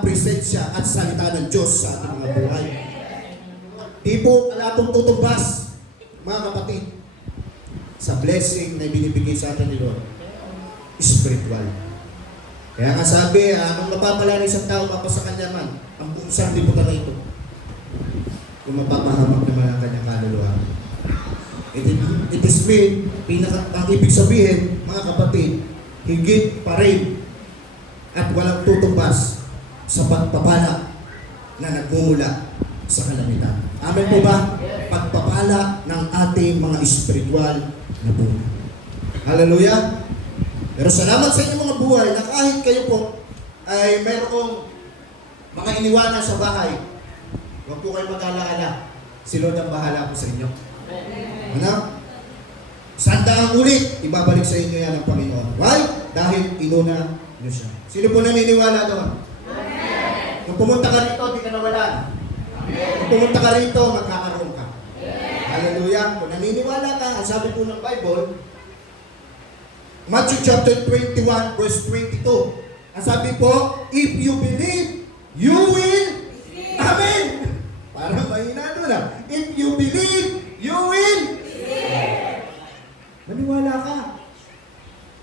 presensya at salita ng Diyos sa ating mga buhay. Di po alatong tutumbas, mga kapatid, sa blessing na binibigay sa atin ni Lord. Spiritual. Kaya nga sabi, nung napapala ng isang tao, mapasa kanya man, ang buong sanlibutan na ito. Kung mapapahamak naman ang kanyang kaluluwa. It is mean, ang ibig sabihin, mga kapatid, higit pa rin at walang tutumbas sa pagpapala na nagmumula sa kalamitan. Amen po ba? Pagpapala ng ating mga espiritual na buhay. Hallelujah! Pero salamat sa inyong mga buhay na kahit kayo po ay mayroong mga iniwanan sa bahay, huwag po kayo mag-alaala. Si Lord ang bahala po sa inyo. Ano? Sandaang ulit, ibabalik sa inyo yan ng Panginoon. Why? Dahil inuna niyo siya. Sino po naniniwala doon? Amen. Kung pumunta ka rito, di ka nawalan. Amen. Kung pumunta ka rito, magkakaroon ka. Amen. Hallelujah. Kung naniniwala ka, ang sabi po ng Bible, Matthew chapter 21, verse 22. Ang sabi po, if you believe, you will. Amen. Parang mahina doon ah. If you believe, you will. Maniwala ka.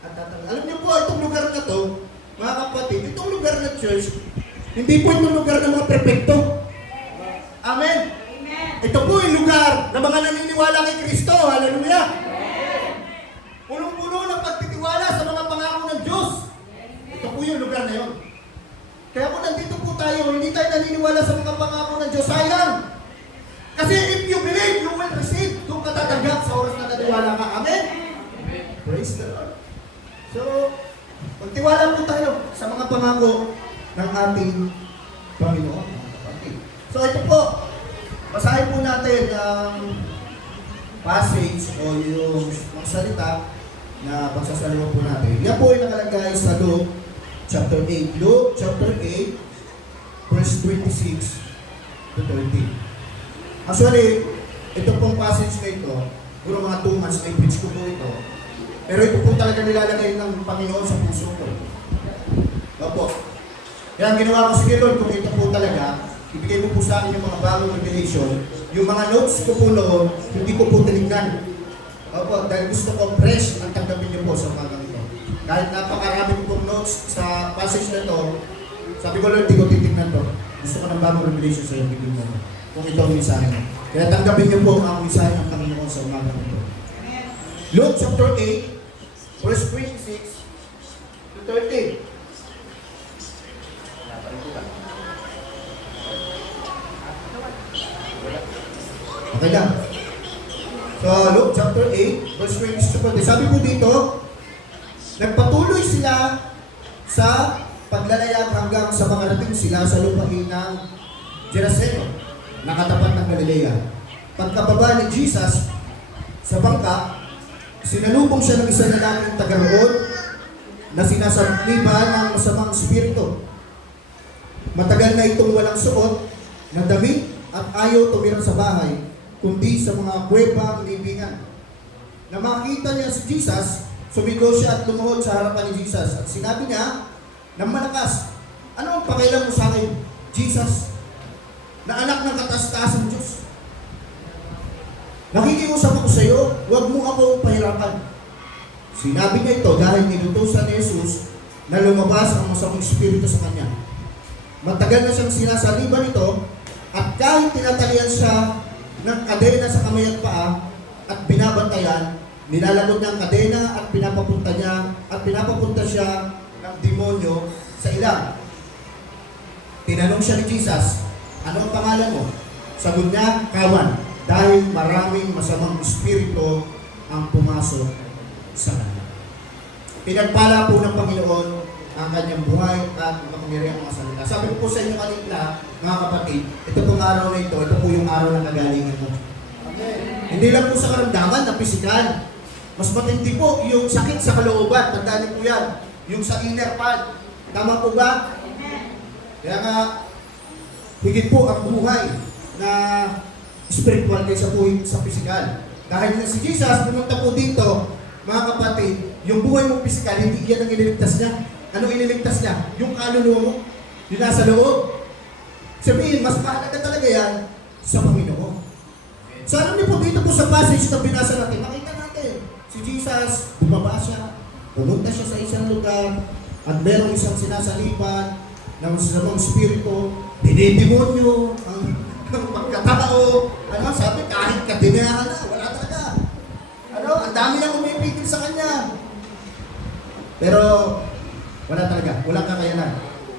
At alam niyo po, itong lugar na to, mga kapatid, itong lugar na church, hindi po itong lugar ng mga perfecto. Amen. Ito po yung lugar ng mga naniniwala kay Kristo. Hallelujah. Punong-puno ng pagtitiwala sa mga pangako ng Diyos. Ito po yung lugar na yun. Kaya kung nandito po tayo, hindi tayo naniniwala sa mga pangako ng Diyos, sayang. Kasi if you believe, you will receive. Doon ka tatanggap sa oras na naniwala ka. Amen? Praise the Lord. So, magtiwala po tayo sa mga pangako ng ating Panginoon. So, ito po. Basahin po natin ang passage o yung mga salita na pagsasaliwa po natin. Yan po ay nakalagay sa Luke chapter 8. Luke chapter 8, verse 26 to 30. Actually, ito pong passage na ito, puro mga 2 months na i-preach ko po ito. Pero ito po talaga nilalagay ng Panginoon sa puso ko. Opo. Kaya ang ginawa ko sa Lord, kung ito po talaga, ibigay mo po sa akin yung mga bagong revelation, yung mga notes ko po noon, hindi ko po tinignan. Opo, dahil gusto ko fresh ang tanggapin niyo po sa mga ito. Kahit napakarami ko pong notes sa passage na ito, sabi ko, Lord, di ko titignan to. Gusto ko ng bagong revelation sa iyo, bigyan mo. Kung ito ang mensahe. Kaya tanggapin niyo po ang mensahe ng Panginoon sa umaga ito. Luke chapter 8, verse 26 to 30. Okay lang. So, Luke chapter 8, verse 26 to 30. Sabi po dito, nagpatuloy sila sa paglalayag hanggang sa makarating sila sa lupain ng Geraseno, nakatapat ng Galilea. Pagkababa ni Jesus sa bangka, sinalubong siya ng isang lalaking taga-roon na sinasagliban ng masamang espiritu. Matagal na itong walang suot na damit at ayaw tumira sa bahay, kundi sa mga kuwebang libingan. Na makita niya si Jesus, sumigaw siya at lumuhod sa harapan ni Jesus. At sinabi niya ng malakas, ano ang pakialam mo sa akin, Jesus, na anak ng kataas-taas ng Diyos? Nakikiusap ako sa iyo, huwag mo ako pahirapan. Sinabi niya ito dahil nilutusan ni Jesus na lumabas ang masamang espiritu sa kanya. Matagal na siyang sinasaliban ito at kahit tinatalian siya ng kadena sa kamay at paa at binabantayan, nilalagot niya ang kadena at pinapapunta siya ng demonyo sa ilang. Tinanong siya ni Jesus, ano ang pangalan mo? Sagot niya, Kawan, dahil maraming masamang espiritu ang pumasok sa kanya. Pinagpala po ng Panginoon ang kanyang buhay at makapangyarihan mga salita. Sabi ko po sa inyo kanina, mga kapatid, ito pong araw na ito po yung araw na nagalingan mo. Amen. Hindi lang po sa karamdaman na pisikal. Mas matindi po yung sakit sa kalooban. Tandaan niyo po yan. Yung sa inner part. Tama po ba? Amen. Kaya nga, higit po ang buhay na spiritual kaysa po sa pisikal. Dahil na si Jesus, pumunta po dito, mga kapatid, yung buhay mo pisikal, hindi yan ang iniligtas niya. Anong iniligtas niya? Yung kaluluwa mo. Yung nasa loob. Sabihin, mas mahalaga talaga yan sa Panginoon. So alam niyo po dito po sa passage na binasa natin, makita natin, si Jesus, bumaba siya, pumunta siya sa isang lugar, at merong isang sinasalipan ng masamang spirito, dinidemonyo, ang pagkatao, sabi kahit kadinahan na, wala talaga. Ang dami na umipigil sa kanya. Pero, wala talaga, walang kakayanan.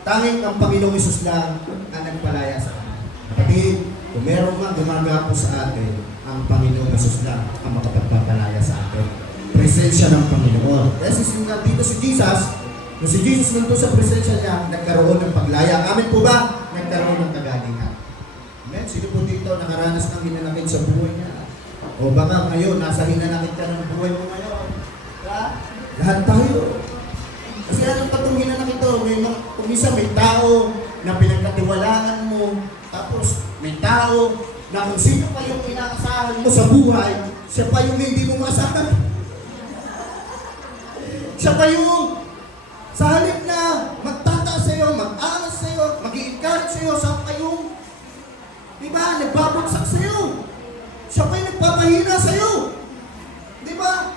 Tanging ang Panginoong Hesus lang ang nagpalaya sa kanya. Kapatid, kung meron man gumagawa po sa atin, ang Panginoong Hesus lang ang makapagpapalaya sa atin. Presensya ng Panginoon. Kasi dito si Jesus, nung si Jesus nandun sa presensya niya, nagkaroon ng paglaya. Amin po ba? Nagkaroon ng kagalingan. Amen? Sino po dito nakaranas ng hinanakit sa buhay niya? O baka ngayon, nasa hinanakit ka ng buhay mo ngayon. Ha? Lahat tayo. Kasi anong patungin na ito? Kung isa may tao na pinagkatiwalaan mo, tapos may tao na kung sino pa yung inaasahan mo sa buhay, siya pa yung hindi mo maasahan. Siya pa yung sa halip na magtataas sa'yo, mag-aangas sa'yo, mag-i-encourage sa'yo, siya pa yung, di ba, nagbabagsak sa'yo. Siya pa yung nagpapahina sa'yo. Di ba?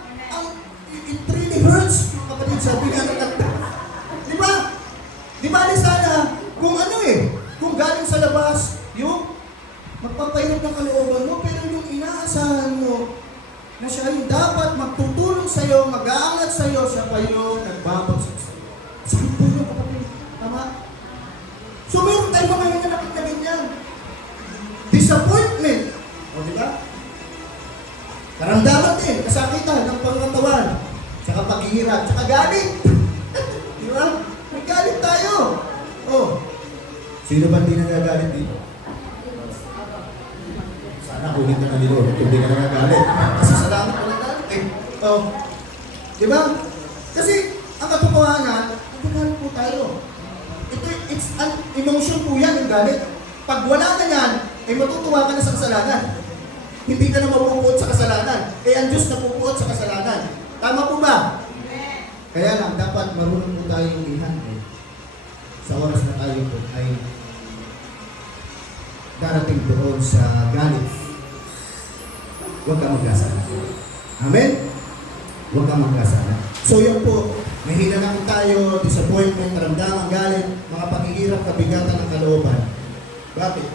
It really hurts, kapatid, sabi nga ng kanta. Di ba? Di ba, sana, kung kung galing sa labas, yung magpapahirap ng kalooban mo, pero yung inaasahan mo, na siya yung dapat magtutulong sa'yo, mag-aangat sa'yo, siya pa yung nagbabagsak sa'yo. Saan po yun, kapatid? Tama? So, meron tayo mga hinanakit na ganyan. Disappointment. O, di ba? Karamdaman din, kasakitan ng pangatawan, tsaka paghihirap, tsaka galit. Di ba? May galit tayo. Oh. Sino ba hindi nagagalit dito? Sana kunin ka na ni Lord, hindi ka nagagalit. Kasi salamat ko nagagalit eh. Oh. Di ba? Kasi ang katotohanan, nagagalit po tayo. It's an emotion po yan, yung galit. Pag wala ka yan, ay matutuwa ka na sa kasalanan. Hindi ka na mapupuot sa kasalanan. Eh, ang Diyos napupuot sa kasalanan. Tama po ba? Kaya lang, dapat marunong po tayo yung ihandle sa oras na tayo po ay darating doon sa galit. Huwag kang magkasala. Amen? Huwag kang magkasala. So yun po, may hinanakit tayo, disappointment, karamdaman, galit, mga paghihirap, kabigatan ng kalooban. Bakit?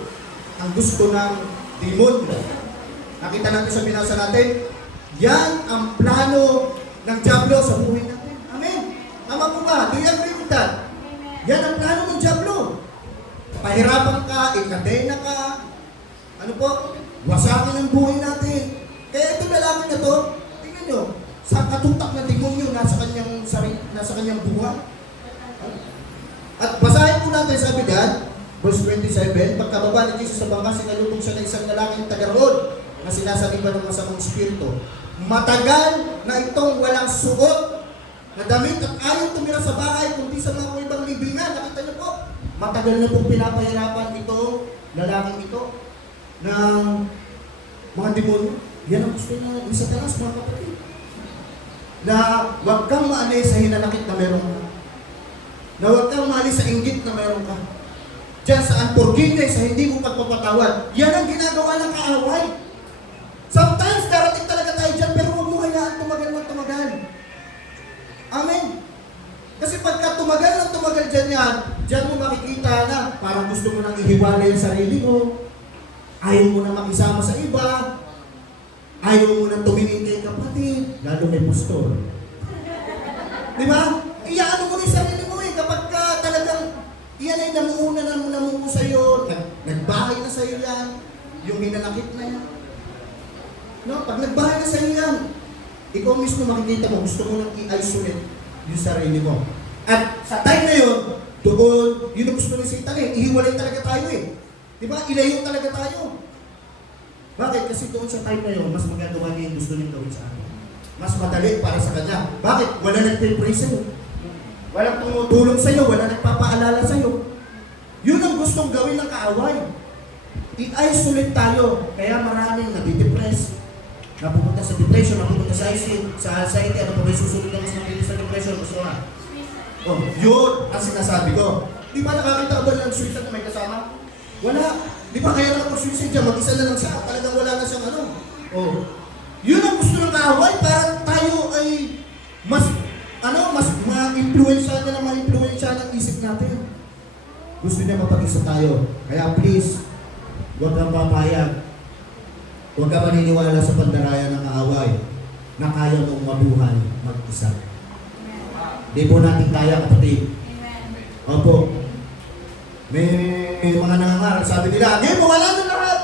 Ang gusto ng demonyo, nakita natin sa binasa natin, yan ang plano ng Diablo sa buhay natin. Amen? Tama po ba? Do you agree with that? Yan ang plano ng Diablo. Pahirapan ka, ikadena ka, ano po, wasakin ang buhay natin. Kaya itong lalaki na to, tingnan nyo, sa katutak na demonyo nasa kanyang buhay. At basahin po natin, sabi diyan, verse 27, pagkababa ni Jesus sa bangka, sinalubong siya ng isang lalaking taga-roon na sinasaliban ng masamang spirito. Matagal na itong walang suot na damit at ayaw tumira sa bahay kundi sa mga ibang libingan. Nakita niyo po, matagal na pong pinapahirapan itong lalaking ito ng mga demonyo. Yan ang gusto na ni Satanas, mga kapatid. Na huwag kang maalis sa hinanakit na meron ka. Na huwag kang maalis sa inggit na meron ka. Diyan sa unforgiveness, sa hindi mo pagpapatawad. Yan ang ginagawa ng kaaway. Sometimes, darating talaga tayo dyan, pero huwag mo kailangan tumagal ng tumagal. Amen? Kasi pagka tumagal ng tumagal dyan yan, dyan mo makikita na parang gusto mo nang ihiwalay ang sarili mo, ayaw mo na makisama sa iba, ayaw mo na tumingin kay kapatid, lalo kay pastor. Di ba? Iyaano mo rin sarili mo kapag ka talagang iyan ay namuuna na sa'yo, nagbahay na sa'yo yan, yung hinanakit na yan. No? Pag nagbahay na sa'yo yan, ikaw mismo makikita mo, gusto mo nang i-isolate yung sarili mo. At sa time na yun, doon, yun ang gusto ng Satan ihiwalay talaga tayo Di ba? Ilayo talaga tayo. Bakit? Kasi doon sa time na yun, mas magagawa niya yung gusto niyang gawin sa akin. Mas madali para sa kanya. Bakit? Wala nagpipray sa'yo. Walang tumutulong sa'yo, wala nagpapaalala sa'yo. Yun ang gustong gawin ng kaaway. I-isolate tayo. Kaya maraming nadidepress, napupunta sa depression, napupunta sa anxiety, ano pa may susunod na mas napupunta sa depression, gusto na. Oh, yun ang sinasabi ko. Di ba nakakita ba ng suicide na may kasama? Wala. Di ba kaya nakapag-suicide dyan, mag-isa na lang siya, talagang wala na siyang ano. Oh. Yun ang gusto ng kaaway, para tayo ay mas ma-influensya na ma-influensya ng isip natin. Gusto niya mapag-isa tayo. Kaya please, huwag kang papayag. Huwag ka maniniwala sa pandaraya ng kaaway na kaya mong mabuhay mag-isa. Di po natin kaya, kapatid. Opo. May mga nangangarap, sabi nila, "Game mo, wala na lahat.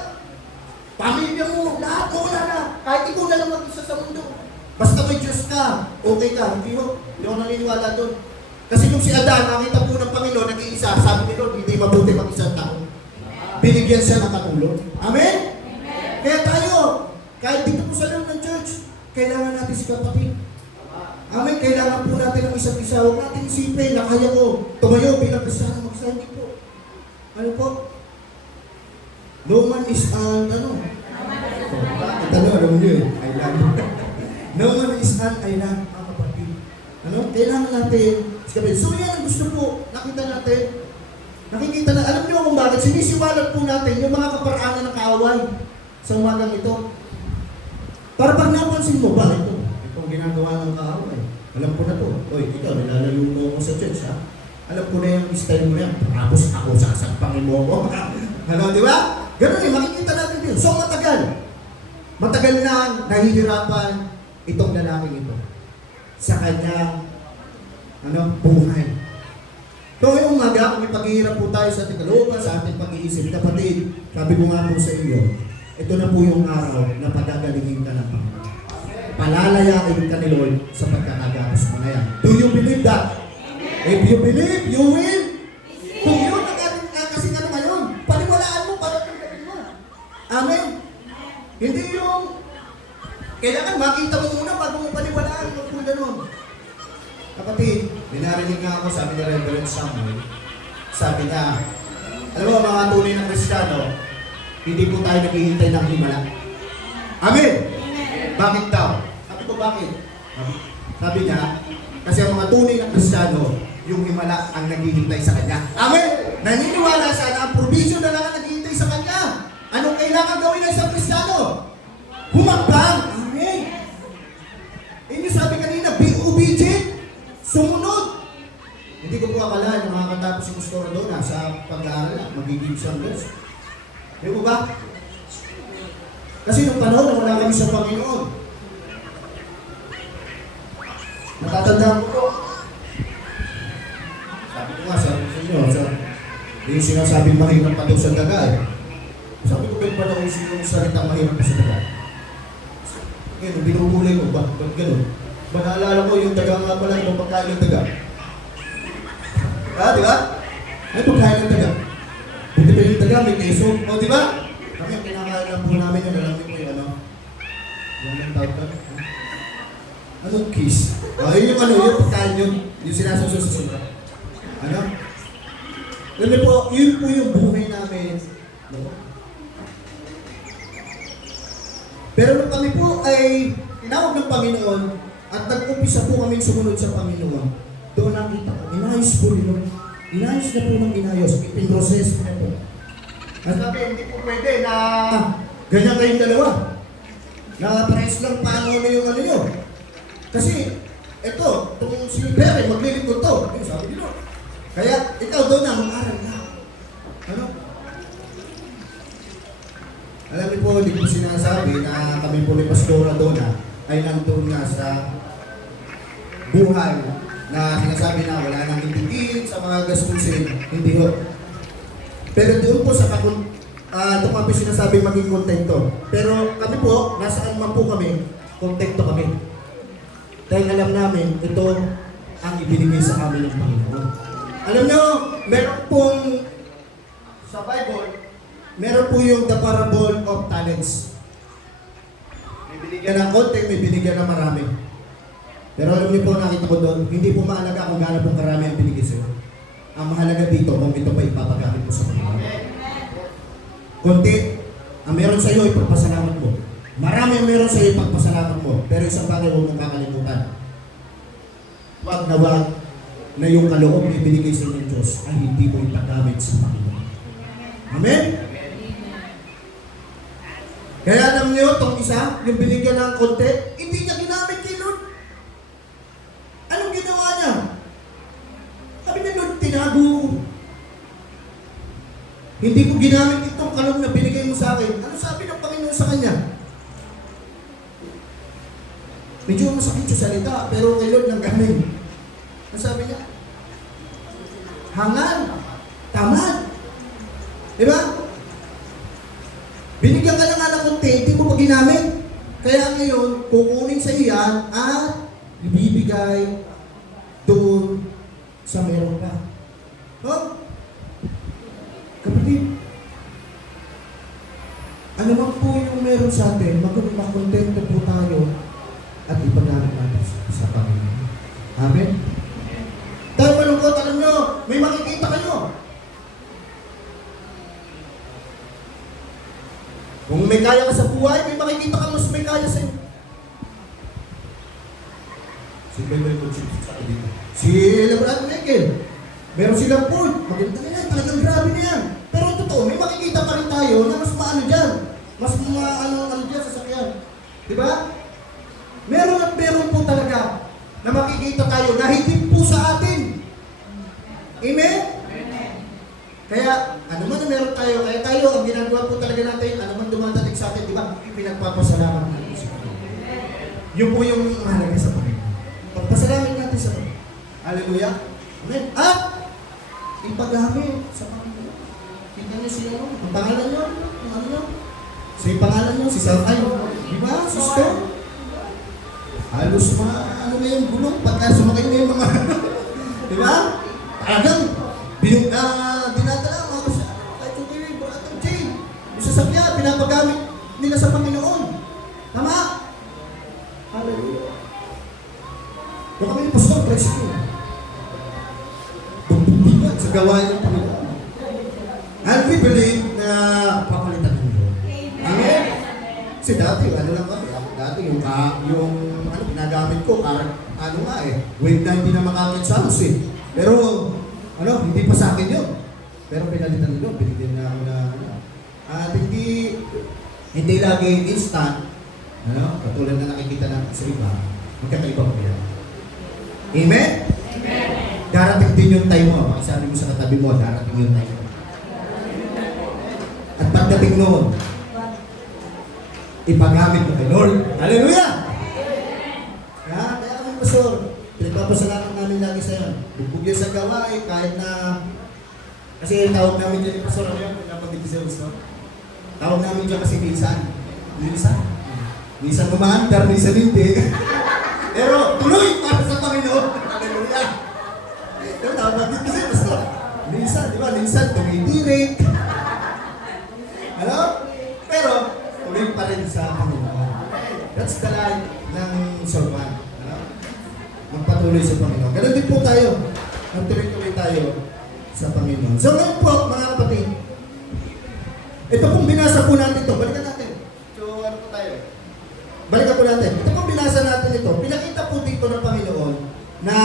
Pamilya mo, lahat mo wala na. Kahit ikaw na lang mag-isa sa mundo. Basta may Diyos ka, okay ka." Hindi ako naniniwala doon. Kasi nung si Adan, nakita po ng Panginoon, nag-iisa, sabi ni Lord, hindi mabuti mag-isang tao. Binigyan siya ng katulong. Amen? Kaya tayo, kahit dito po sa loob ng church, kailangan natin si kapatid. Amen? Kailangan po natin ng isa't isa. Huwag natin isipin na kaya ko tumayo bilang Kristiyano mag-isa. Hindi po. Ano po? No man is an, ano? Alam niyo, island. No man is an island, mga kapatid. Ano? Kailangan natin, so yan ang gusto po, nakita natin. Nakikita na, alam niyo kung bakit, sinisiwalat po natin yung mga kaparaanan ng kaaway sa umagang ito. Para pag napansin mo, ba ito? Itong ginagawa ng kaaway. Alam ko na to. Oy, ikaw, nilalayo mo ako sa church, ha? Alam ko na yung style mo yan. Tapos ako sasagpangin mo ako. Ano, di ba? Ganun eh, makikita natin din. So matagal. Matagal na nahihirapan itong lalaking ito sa kanyang buhay. So ngayong umaga, kung may paghihirap po tayo sa ating kalooban, sa ating pag-iisip, kapatid, sabi ko nga po sa iyo, ito na po yung araw na pagagalingin ka ng Panginoon. Palalayain ka ni Lord sa pagkakagapos mo na yan. Do you believe that? If you believe, you will. Kung yun ang kasi ano ngayon, paniwalaan mo para tanggapin mo. Amen? Hindi yung kailangan makita mo muna bago mo paniwalaan mo kung gano'n. Kapatid, dinarinig nga ako, sabi ni Reverend Samuel, sabi niya, alam mo mga tunay ng Kristiyano, hindi po tayo naghihintay ng himala. Amen? Bakit daw? Sabi ko bakit? Sabi niya, kasi ang mga tunay ng Kristiyano, yung himala ang naghihintay sa Kanya. Amen? Naniniwala siya na ang provision na lang ang naghihintay sa Kanya. Anong kailangan gawin ng isang Kristiyano? Humambang! Amen? Inyo sabi kanina, be obedient. Sumunod. Hindi ko po akalain na makakatapos yung Pastor Dona sa pag-aaral na magiging siyang Diyos. Di ba ba? Kasi nung panahon na wala kami sa Panginoon, natatandaan ko po. Sabi ko nga, sabi ko sa inyo, yung sinasabing mahirap pa daw sa daga eh. Sabi ko, ba daw yung salitang mahirap pa sa daga? Ngayon, binubulay ko, ba't gano'n? Ba naalala ko yung daga nga pala, yung pagkain ng daga. Di ba? May pagkain ng daga. Buti ba yung daga, may keso. O, di ba? Kami ang kinakain lang po namin yun, alam niyo yung yung tawag ka. Anong kiss? Yun yung pagkain yun, yung sinasusunod sa sunod. Ano? Alam po, yun po yung buhay namin. No? Pero nung kami po ay tinawag ng Panginoon at nag-umpisa po kami sumunod sa Panginoon, doon nakita ko, inayos po rin. Inayos na po ng inayos. Ipin-process po na po. At sabi, hindi po pwede na ganyan kayong dalawa. Na pares lang paano na yung ano nyo. Kasi, ito, itong si Perry, maglilingkod to. Ayun, sabi nyo. Kaya, ikaw doon na, mag-aral na. Ano? Alam niyo po, hindi ko sinasabi na kami po ni Pastora Dona ay nandun nga sa buhay na sinasabi na wala nang itigil sa mga gastusin. Hindi ho. Pero doon po sa itong kami sinasabi maging kontento. Pero kami po, nasaan man po kami, kontento kami. Dahil alam namin, ito ang ibinigay sa amin ng Panginoon. Alam nyo, meron pong sa Bible, meron po yung the parable of talents. May binigyan ng konti, may binigyan ng marami. Pero alam niyo po, nakita ko doon, hindi po mahalaga kung gaano pong karami ang binigay sa'yo. Ang mahalaga dito, kung ito pa ipapagamit mo sa Panginoon. Konti, ang meron sa'yo, ipagpasalamat mo. Marami ang meron sa'yo, ipagpasalamat mo. Pero isang bagay huwag mong kakalimutan. Wag na wag na yung kaloob na ibinigay sa inyo ng Diyos ay hindi mo itagamit sa Panginoon. Amen? Kaya alam niyo, itong isa, yung binigyan ng konti, hindi niya ginamit kay Lord. Anong ginawa niya? Sabi niya, Lord, tinago ko. Hindi ko ginamit itong kaloob na binigay mo sa akin. Ano sabi ng Panginoon sa kanya? Medyo masakit yung salita, pero kay Lord nang galing. Ano sabi niya? Hangal, tamad. Diba? Binigyan ka na nga ng konti, hindi mo pa ginamit. Kaya ngayon, kukunin sa iyan at ibibigay doon sa meron ka. No? Kapatid, ano man po yung meron sa atin, makontento po tayo at ipagamit natin sa Panginoon. Amen? Dahil malungkot, alam nyo, may makikita kayo. Kung may kaya ka sa buhay, may makikita ka mas may kaya sa iyo. Si Bible Coach sa dito. Si Lebron Michael. Meron silang food. Maganda na yan. Talagang grabe na yan. Pero totoo, may makikita pa rin tayo na mas maano dyan. Mas ano dyan sa sakyan. Diba? Meron at meron po talaga na makikita tayo na hindi po sa atin. Amen? Kaya, ano man na meron tayo, kaya tayo, ang ginagawa po talaga natin, ano man dumadating sa atin, di ba? Pinagpapasalamat natin sa Panginoon. Yun po yung mahalaga sa Panginoon. Pagpasalamat natin sa Panginoon. Hallelujah. Amen. At, ipagamit sa Panginoon. Kita niyo siya, ang pangalan niyo, ang ano niyo? So, yung pangalan niyo, si Saray. Di ba, sister? Halos mga, ano na yung gulong, pagka sumakay na yung mga, di ba? Talagang, dinadala mga kasi kahit yung kayo, buratang chain. Yung sasakya, pinapagamit nila sa Panginoon. Tama? Hallelujah. Yung kami ni Pastor, praise ko. Bumbubigat sa gawain ng Panginoon. And we believe na papalitan ng Lord. Amen? Kasi dati, ano lang kami, dati yung ano, ginagamit ko, ano nga wave na hindi na makakit sa house Pero, ano, hindi pa sa akin yun. Pero pinalitan nyo, binigyan na ako na, at hindi lagi instant, ano, katulad na nakikita natin sa iba, magkakaiba ko yan. Amen? Amen? Darating din yung time mo. Sabi mo sa katabi mo, darating yung time mo. At pagdating noon, ipagamit mo kay Lord. Hallelujah! Kaya kami, Pastor, pinagpapasalamat namin lagi sa iyo. Bugbog yan sa gawain, kahit na, kasi tawag namin dyan, Pastor, ano yun? Napag-details, no? Tawag namin dyan kasi minsan. Minsan umaandar, minsan hindi. Pero tuloy para sa Panginoon. Hallelujah! Yung tawag dito si Pastor. Minsan, di ba? Minsan tumidirik. Ano? Pero, tuloy pa rin sa Panginoon. That's the life ng servant. Ano? Magpatuloy sa Panginoon. Ganun din po tayo. Magtuloy-tuloy tayo sa Panginoon. So ngayon po, mga kapatid, ito pong binasa po natin ito. Balikan natin. So ano po tayo? Balikan po natin. Ito pong binasa natin ito. Pinakita po dito ng Panginoon na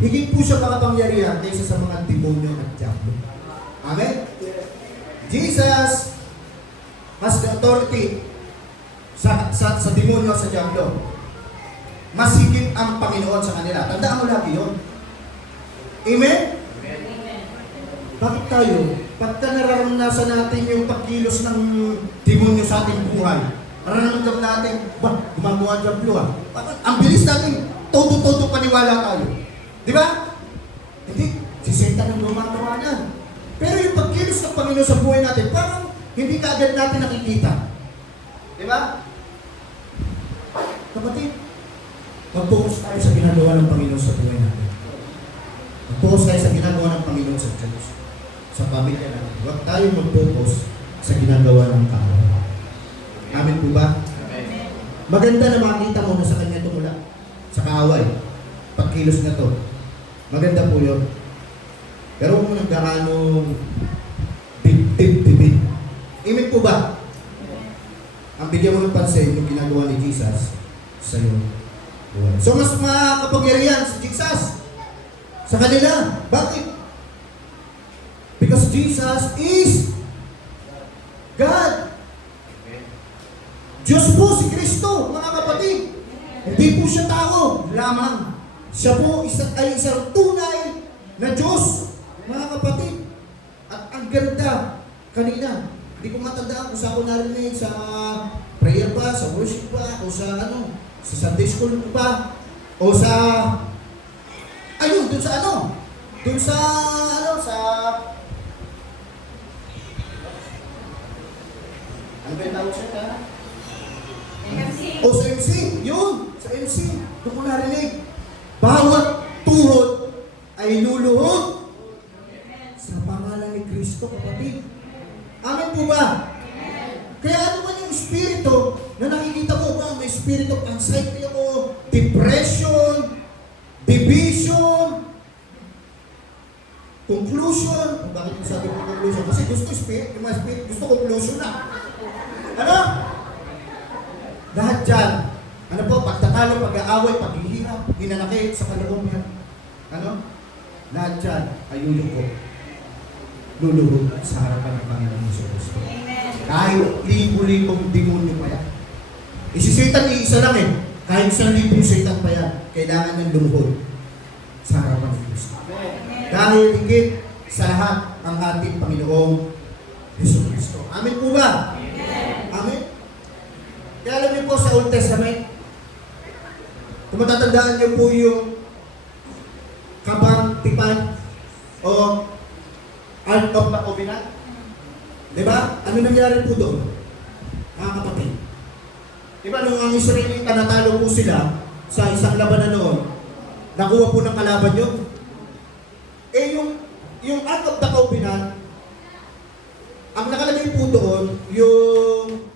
higit po siya makapangyarihan kaysa sa mga demonyo at diablo. Amen? Jesus has the authority sa demonyo at sa diablo. Mas higit ang Panginoon sa kanila. Tandaan mo lagi yun. Amen? Amen. Bakit tayo? Pagka nararamdaman natin yung pagkilos ng demonyo sa ating buhay, nararamdaman natin, gumagawa ang diablo ang bilis natin, todo-todo paniwala tayo. Di ba? Hindi, si Satan ang gumagawa niyan. Pero yung pagkilos ng Panginoon sa buhay natin, parang hindi kaagad natin nakikita. Di ba? Kapatid, mag-focus tayo sa ginagawa ng Panginoon sa buhay natin. Mag-focus tayo sa ginagawa ng Panginoon sa Diyos, sa pamilya natin. Huwag tayo mag-focus sa ginagawa ng tao. Amen po ba? Amen. Maganda na makita mo na sa kanya tumula. Sa kaaway. Pagkilos na to. Maganda po yun. Pero kung nagkaano big. Amen po ba? Ang bigyan mo ng pansin yung ginagawa ni Jesus sa iyo. So mas makapangyarihan si Jesus. sa kanila. Bakit? Because Jesus is God. Diyos po si Kristo, mga kapatid. Hindi po siya tao lamang. Siya po ay isang tunay na Diyos, mga kapatid. At ang ganda kanina, hindi ko matandaan kung saan ko narinig, sa prayer ba, sa worship ba, o sa sa Sunday school ba, o sa, ayun, dun sa dun sa, ano ba yung tawag siya ka? O sa MC, yun, sa MC, doon ko narinig. Bawat tuhod ay luluhod sa pangalan ni Kristo, kapatid. Amen po ba? Kaya ano man yung espiritu na nakikita mo ba, may spirit of anxiety o depression, division, conclusion. Bakit mo sabi ko conclusion? Kasi gusto spirit, yung mga spirit, gusto conclusion na. Ano? Lahat dyan, ano po, pagtatalo, pag-aaway, paghihirap, hinanakit sa kalooban. Ano? Lahat dyan ay luluhod sa harapan ng Panginoon sa Kristo. Kahit libo-libong demonyo pa yan. Si Satan, iisa lang eh. Kahit 1,000 Satan pa yan, kailangan ng lumuhod sa harapan ng Kristo. Dahil higit sa lahat ang ating Panginoong Yesu Kristo. Amen po ba? Amen? Kaya alam niyo po sa Old Testament, kung matatandaan niyo po yung kabang-tipan o Ark of the Covenant, diba? Ano nangyari po doon? Mga kapatid. Diba nung ang Israelita natalo po sila sa isang labanan noon, nakuha po ng kalaban yun. Eh yung Ark of the Covenant, ang nakalagay po doon, yung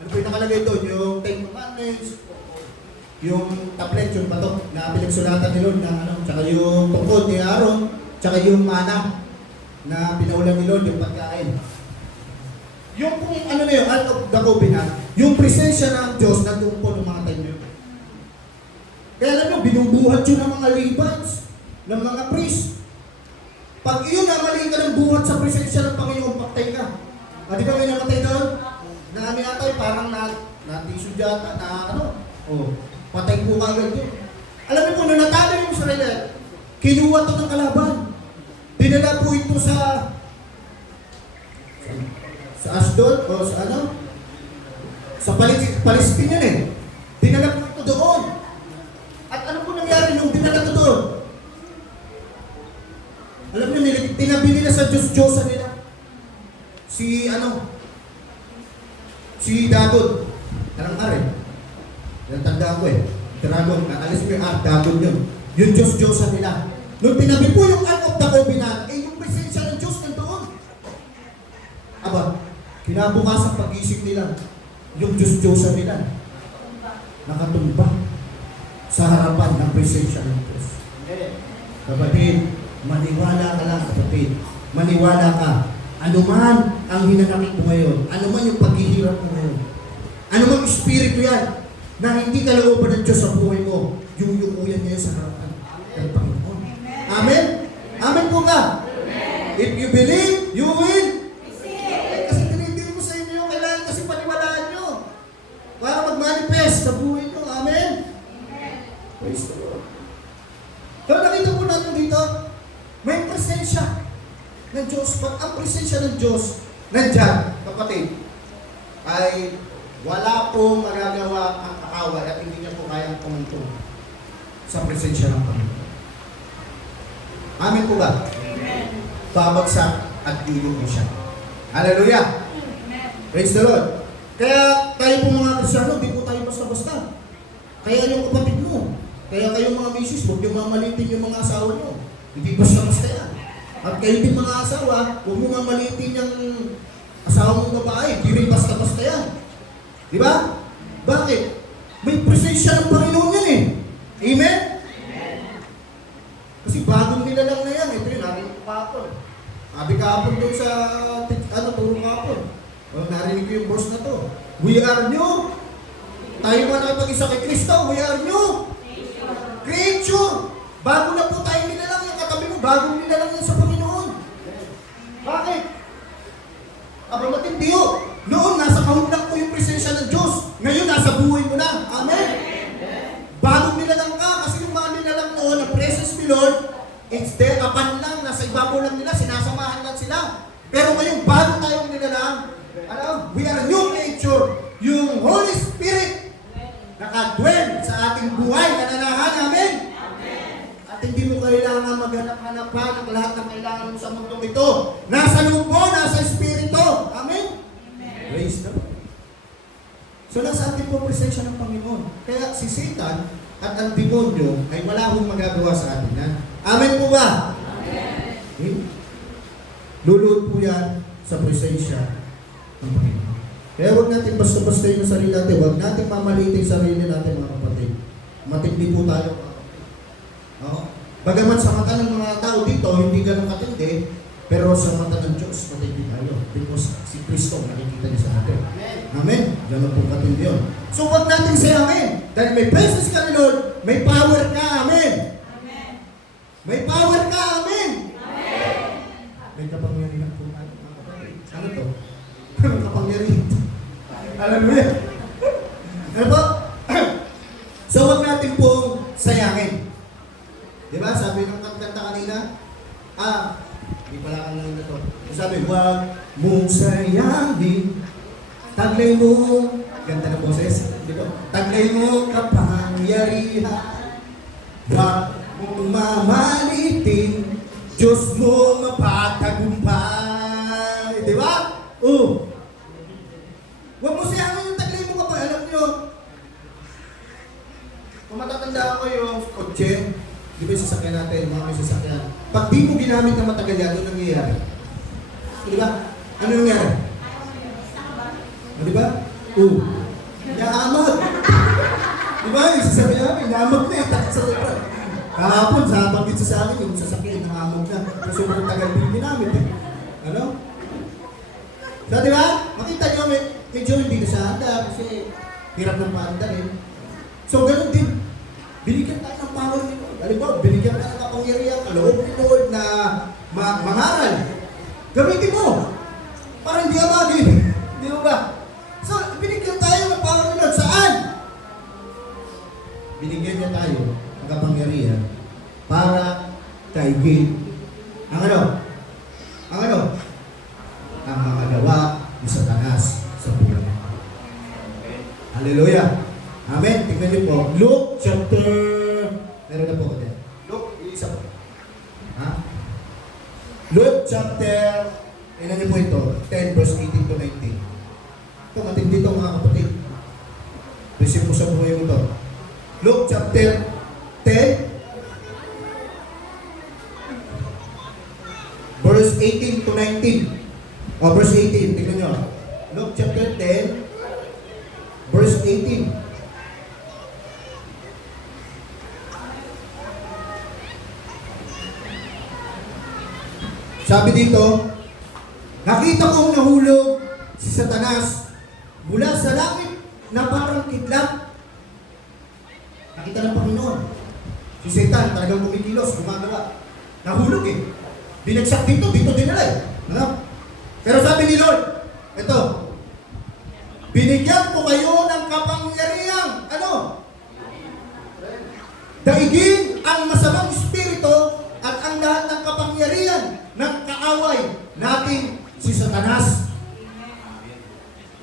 ano po yung nakalagay doon? Yung Ten Commandments, yung tablet, yung bato na pinagsulatan ni Lord na tsaka yung tungkod ni Aaron, tsaka yung mana na pinaulan ni Lord, yung pagkain. Yung kung ano na yung Ark of the Covenant, yung presensya ng Diyos nandun po ng mga time yun. Kaya alam nyo, binubuhat yun ng mga Levites, ng mga priests. Pag iyon namali ka ng buhat sa presensya ng Panginoon, patay ka. Di ba may namatay doon? Na ano yata, parang na-tissue dyan, patay po kagad yun. Alam niyo po, nung natalo yung Israel, kinuha to ng kalaban. Dinala po ito sa Ashdod o sa Palestine yun eh. Dinala po ito doon. At ano po nangyari nung dinala ito doon? Alam niyo, tinabi nila sa Diyos-Diyosan nila. Si Dagon. Tarang are. Tandaan ko eh. Dragon, alis mo yung Dagon yun. Yung Diyos-Diyosan nila. Nung tinabi po yung Ark of the Covenant, yung presensya ng Diyos nandoon. Aba, kinabukasan pag-isip nila, yung Diyos-Diyosan nila, nakatumba sa harapan ng presensya ng Diyos. Kapatid, maniwala ka lang, kapatid. Maniwala ka. Ano man ang hinanakit mo ngayon, ano man yung paghihirap mo ngayon, ano man espiritu yan, na hindi kalooban ng Diyos sa buhay mo, yung yukuyan niya sa harapan ng Panginoon. Amen? Amen po ba? If you believe, you will. Kasi tinitiri mo sa inyo, kailangan kasi paniwalaan nyo para mag-manifest sa buhay nyo. Amen? Praise the Lord. Pero nakita po natin dito, may presensya ng Diyos. Pag ang presensya ng Diyos nandyan, kapatid, ay wala pong magagawa ang kaaway at hindi niya po kayang pumunto sa presensya ng Panginoon. Amen po ba? Amen. Babagsak at ilog siya. Hallelujah! Amen. Praise the Lord. Kaya tayo po mga Kristyano, di po tayo basta-basta. Kaya yung kapatid mo, kaya kayong mga misis, huwag yung mamalitin yung mga asawa nyo. Hindi basta-basta yan. At kayo din mga asawa, huwag mo mamalitin yung asawa mong babae. Di rin basta-basta yan. Di ba? Bakit? May presensya ng Panginoon yan eh. Amen? Kasi bagong nilalang na yan. Ito yun, narinig ko kahapon. Sabi kahapon doon sa, turo kahapon. Narinig ko yung verse na to. We are new. Tayo man nakipag-isa kay Kristo, we are new creature. Bago na po tayo nilalang yung Aba matindi yun. Noon, nasa kahon lang po yung presensya ng Diyos. Ngayon, nasa buhay mo na. Amen? Bagong nilalang ka, kasi yung mga nilalang noon, ang presence ni Lord, it's there, kapan lang, nasa ibabaw lang nila, sinasamahan lang sila. Pero ngayon, bago tayong nilalang, we are new nature. Yung Holy Spirit, nakadwell sa ating buhay, nananahan namin. At hindi mo kailangan maghanap-hanap pa ng lahat ng kailangan mo sa mundong ito. Nasa loob mo, nasa Espiritu. Amen? Praise the Lord. So nasa ating po presensya ng Panginoon. Kaya si Satan at ang demonyo ay wala akong magagawa sa atin. Ha? Amen po ba? Amen. Okay? Luluod po yan sa presensya ng Panginoon. Kaya huwag natin basta-basta yung sarili natin. Huwag natin mamalitin sarili natin, mga kapatid. Matindi po tayo, mga kapatid. Oh. Bagamat sa mata ng mga tao dito, hindi ganun katindi, pero sa mata ng Diyos, matindi tayo. Because si Kristo, nakikita niya sa atin. Amen? Ganun po katindi yun. So huwag natin sayangin. Dahil may presence ka ni Lord, may power ka. Amen? Amen. May power ka. Amen? Amen. May kapangyarihan po tayo, mga kapatid. Ano to? Kapangyarihan. Alam mo yan? Ano po? So huwag natin pong sayangin. Diba? Sabi ng kanta kanina, hindi pala kang nangin na to. Sabi, huwag mong sayangin, taglay mo, ganda ng boses, di ba? Taglay mo kapangyarihan, huwag mong mamalitin, Diyos mo mapatagumpay. Di ba? Huwag mo sayangin yung taglay mo kapag, alam nyo, kung matatanda ako yung kotse, di ba yung sasakyan natin, mga may sasakyan. Pag di mo ginamit na matagal yan, ano nangyayari? Di ba? Ano nangyayari? Di ba? Yaamag. Di ba? Yung sasakyan namin, yaamag na yung takot sa lupa. Kahapon, sa pagkit sa akin, yung sasakyan, naamag na. Kasi sobrang tagal din ginamit eh. Ano? So, di ba? Makita nyo, medyo hindi na siya handa kasi hirap ng paanda rin. So, ganun din. Binigyan tayo ng power ni Lord. Alam mo, binigyan tayo ng kapangyarihan, kaloob ni Lord na mangaral. Gamitin mo. Para hindi amagin. Di ba ba? So, binigyan tayo ng power ni Lord. Saan? Binigyan niya tayo ng kapangyarihan para kaigin. Ang ano? Ang ano? Ang mga gawa ni Satanas sa buhay. Hallelujah. Amen. Tingnan niyo po. Luke chapter... Meron na po ko din. Luke, isa po. Ha? Luke chapter... Tingnan niyo po ito. 10 verse 18 to 19. Ito, matindi ito mga kapatid. Receive mo sa buhay mo ito. Luke chapter 10 verse 18 to 19. O, verse 18. Tingnan niyo. Luke chapter 10 verse 18. Sabi dito, nakita kong nahulog si Satanas mula sa langit na parang kidlat. Nakita ng Panginoon. Si Satan talagang kumikilos, gumagawa. Nahulog eh. Binagsak dito dinala eh. Ano? Pero sabi ni Lord, ito, binigyan ko kayo ng kapangyarihan. Ano? Daigin ang masamang espiritu at ang lahat ng kapangyarihan ng kaaway natin si Satanas.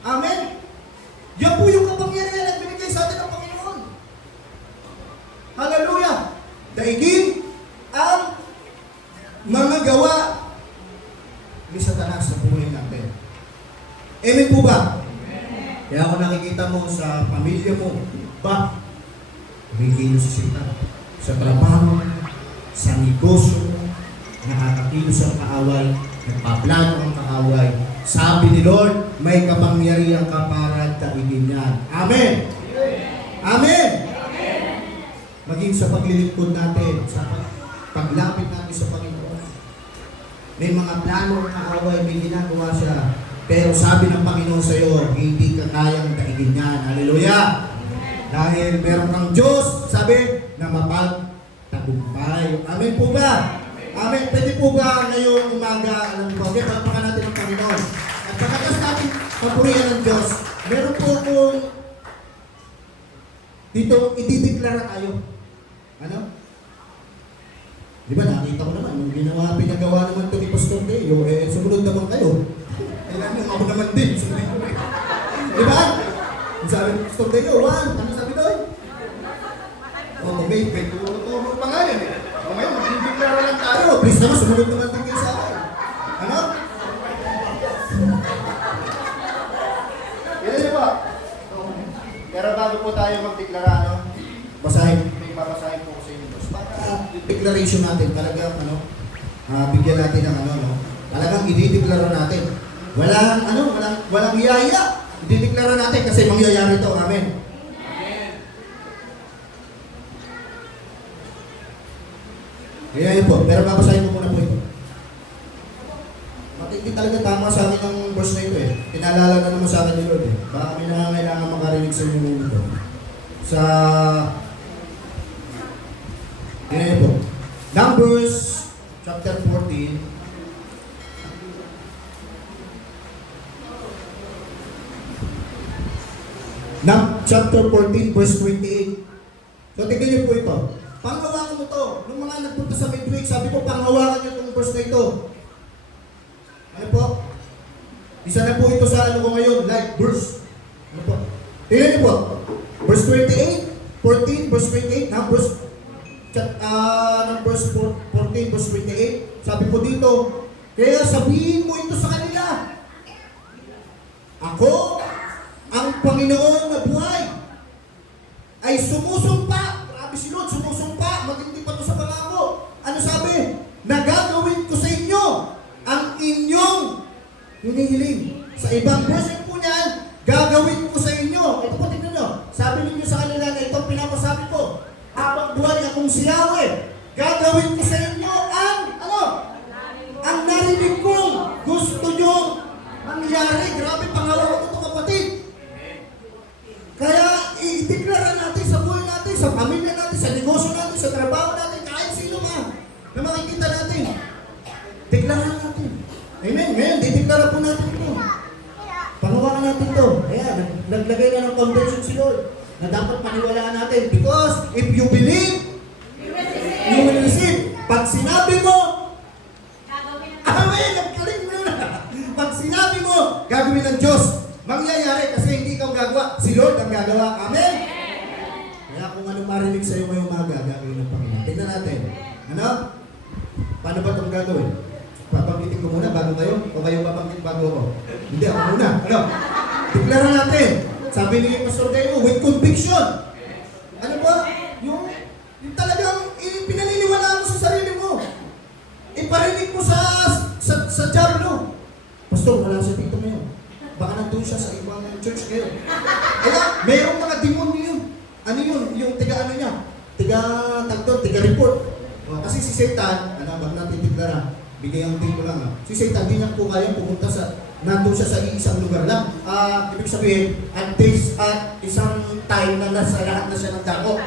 Amen? Yan po yung kapangyarihan na binigay sa atin ng Panginoon. Hallelujah! Daigin ang mga gawa ni Satanas sa buhay natin. Amen po ba? Amen. Kaya kung nakikita mo sa pamilya mo, ba, kumikilos si Satan sa trabaho, sa negosyo mo, nakakakilos ang kaaway, nagpaplano ang kaaway. Sabi ni Lord, may kapangyarihan ka para daigin yan. Amen! Amen! Amen! Maging sa paglilingkod natin, sa paglapit natin sa Panginoon. May mga plano ang kaaway, may ginagawa siya. Pero sabi ng Panginoon sa iyo, hindi ka kayang daigin yan. Hallelujah! Dahil meron kang Diyos, sabi, na mapagtagumpay. Amen po ba? Amen. Pwede po ba ngayong umaga, alam po, okay, pagpakan natin ang Panginoon. At Papurihan ng Diyos. Meron po akong dito, idideklara tayo. Ano? Di ba, nakita ko naman, yung pinagawa naman ito ni Pastor Deo, sumunod naman kayo. Kailangan ako naman din, sundin ko. Di ba? Sabi ni Pastor Deo, Juan, ano sabi doon? May tuturo pa nga yan. Ngayon, magdideklara lang tayo. Please naman, sumunod naman din kayo sa akin. Ano? Yan niyo po. Pero bago po tayo magdeklara, may babasahin po ko sa inyo. Para yung declaration natin, talagang bigyan natin ng talagang idideklara natin. Walang iyaya. Idideklara natin kasi mangyayari ito. Amen. Kaya yun po, pero babasahin ko muna po ito. Hindi talaga tama sa akin ang verse na ito eh. Pinaalala na naman sa akin ni Lord eh. Baka may nangangailangan makarinig sa inyo ito. Sa ganyan po. Numbers chapter 14. Chapter 14 verse 28. So tignan niyo po ito. Panghawakan mo to. Nung mga nagpunta sa midweek, sabi ko panghawakan niyo itong verse na ito. Ano po? Isa na po ito sa ko ngayon, like verse. Ano po? Tignan niyo po. Verse 28, 14, verse 28, Numbers 14, verse 28. Sabi po dito, kaya sabihin mo ito sa kanila. Ako, ang Panginoon na buhay, ay sumusumpa. Grabe si Lord, sumusumpa. Magindi pa ito sa pangako. Ano sabi? Nagagawin ko sa inyo ang inyong hinihiling. Sa ibang version po niyan, gagawin ko sa inyo. Ito po, tignan nyo. Sabi ninyo sa kanila na itong pinapasabi ko, habang buhay akong si Yahweh, gagawin ko sa inyo ang, ang narinig kong gusto nyo mangyari. Grabe, panghawakan ko ito kapatid. Kaya, i-deklara natin sa buhay natin, sa pamilya natin, sa negosyo natin, sa trabaho natin, kahit sino man na makikita natin. Deklara natin. Amen. Ngayon, dideklara po natin ito. Panghawakan natin ito. Ayan, naglagay na ng convention si Lord na dapat paniwalaan natin. Because if you believe, you will receive. Pag sinabi mo, amen, nagkaling mo na. Pag sinabi mo, gagawin ng Diyos, mangyayari kasi hindi ikaw gagawa. Si Lord ang gagawa. Amen? Kaya kung ano marinig sa iyo ngayong umaga, gagawin ng Panginoon. Tingnan natin. Ano? Paano ba itong gagawin? Papanggitin ko muna bago kayo? O kayo papanggit bago ako? Hindi, ako muna. Ano? Deklara natin. Sabi ni Pastor Deo, with conviction. Ano ba? Yung talagang pinaniniwalaan mo sa sarili mo. Iparinig mo sa diablo. Pastor, wala siya dito ngayon. Baka nandun siya sa ibang church ngayon. Kaya, mayroong mga demonyo yun. Ano yun? Yung tiga report. Kasi si Satan, bago natin tiklara, bigay ang tingko lang. Si Satan, hindi niya po kaya pumunta nandun siya sa isang lugar lang. Ibig sabihin, at isang time na nasa lahat na siya ng dako.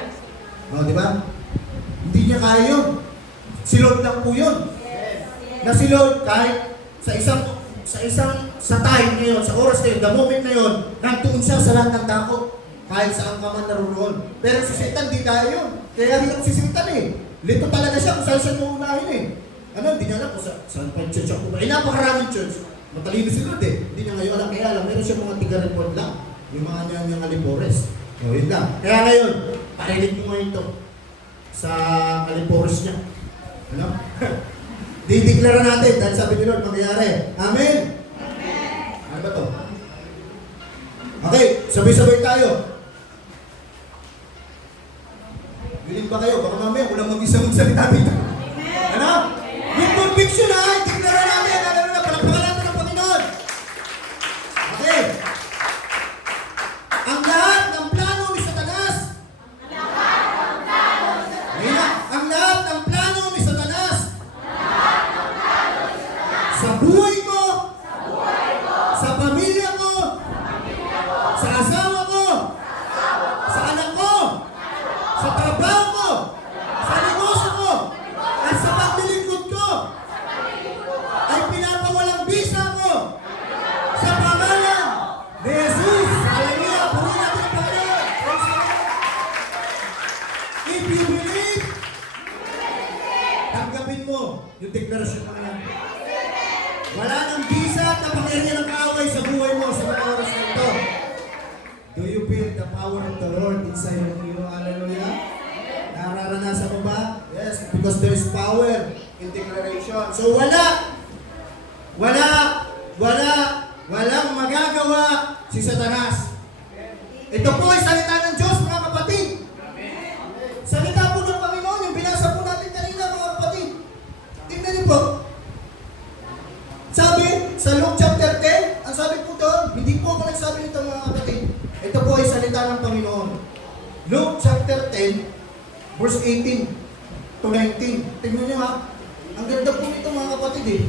Di ba? Hindi niya kaya yun. Si Lord lang po yun. Na si Lord, kahit sa time na yun, sa oras na yun, the moment na yun, nandun siya sa lahat ng dako. Kahit saan ka man naroon. Pero si Satan, di kaya yun. Kaya hirap si Satan eh. Lito talaga siya kung saan siya uunahin eh. Hindi niya alam kung saan pa yung church ako. Napakaraming church. Matalino si Lord eh. Hindi niya ngayon alam. Kaya alam, meron siya mga tiga-report lang. Yung mga niyang alipores. Yun lang. Kaya ngayon, parinig mo ngayon ito sa alipores niya. Dideklara natin dahil sabi ni Lord, mangyayari. Amen? Amen. Ano ba ito? Okay, sabay-sabay tayo. Willing ba kayo? Baka mamaya, walang mag-isa magsalita dito. Ano? With conviction ha, deklara natin. Palakpakan natin ang Panginoon. Okay. Ang lahat ng plano ni Satanas. Ang lahat ng plano ni Satanas. Sa buhay ko. Sa pamilya ko. Sa asawa ko. Sa anak ko. Sa trabaho ko. Sa negosyo ko. At sa paglilingkod ko. Ay pinapawalang bisa ko sa pangalan power of the Lord inside of you. Hallelujah. Nararanasan mo ba? Yes, because there is power in declaration. So walang magagawa si Satanas. Ito po ay salita ng Diyos, mga kapatid. Salita po ng Panginoon, yung binasa po natin kanina, mga kapatid. Tingnan niyo po. Sabi, sa Luke chapter 10, ang sabi po doon, hindi po ako nagsabi nito, mga kapatid. Ito po ay salita ng Panginoon. Luke chapter 10, verse 18 to 19. Tingnan niyo ha. Ang ganda po nito, mga kapatid eh.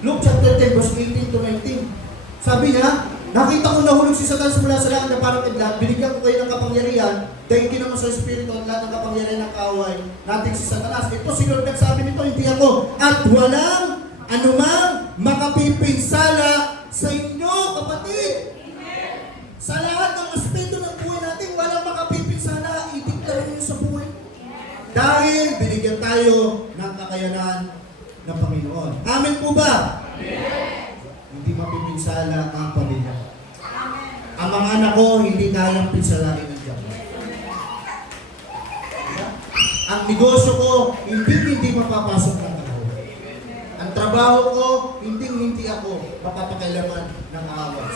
Luke chapter 10, verse 18 to 19. Sabi niya, nakita ko nahulog si Satanas mula sa langit na parang idlat, binigyan ko kayo ng kapangyarihan, dahil naman sa Espiritu at lahat ng kapangyarihan ng kaaway natin si Satanas. Ito, sino nagsabi nito? Hindi ako. At walang anumang makapipinsala sa inyo, kapatid. Sa lahat ng aspeto ng buhay natin, walang makapipinsala. I-declare nyo sa buhay. Dahil binigyan tayo ng kakayanan ng Panginoon. Amen po ba? Amen. Hindi mapipinsala ang pamilya. Ang mga anak ko, hindi kayang pinsalain ng Diyos. Ang negosyo ko, hindi mapapasok ng tao. Ang trabaho ko, hindi ako mapapakailaman ng awas.